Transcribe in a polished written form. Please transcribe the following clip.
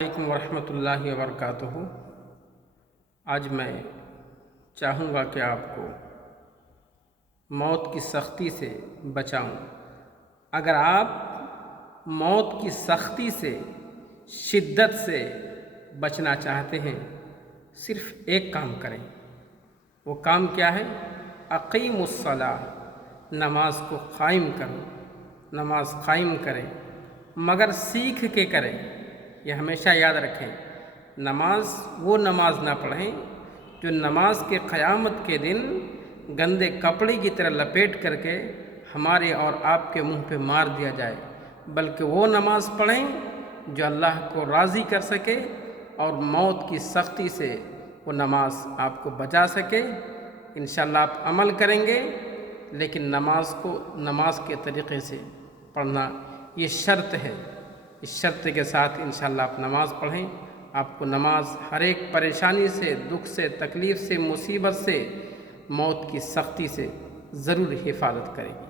السلام ورحمۃ اللہ وبرکاتہ۔ آج میں چاہوں گا کہ آپ کو موت کی سختی سے بچاؤں۔ اگر آپ موت کی سختی سے، شدت سے بچنا چاہتے ہیں، صرف ایک کام کریں۔ وہ کام کیا ہے؟ اقیم الصلاۃ، نماز کو قائم کرو، نماز قائم کریں، مگر سیکھ کے کریں۔ یہ ہمیشہ یاد رکھیں، وہ نماز نہ پڑھیں جو نماز کے قیامت کے دن گندے کپڑے کی طرح لپیٹ کر کے ہمارے اور آپ کے منہ پہ مار دیا جائے، بلکہ وہ نماز پڑھیں جو اللہ کو راضی کر سکے اور موت کی سختی سے وہ نماز آپ کو بچا سکے۔ انشاءاللہ آپ عمل کریں گے، لیکن نماز کو نماز کے طریقے سے پڑھنا یہ شرط ہے۔ اس شرط کے ساتھ انشاءاللہ آپ نماز پڑھیں، آپ کو نماز ہر ایک پریشانی سے، دکھ سے، تکلیف سے، مصیبت سے، موت کی سختی سے ضرور حفاظت کرے گی۔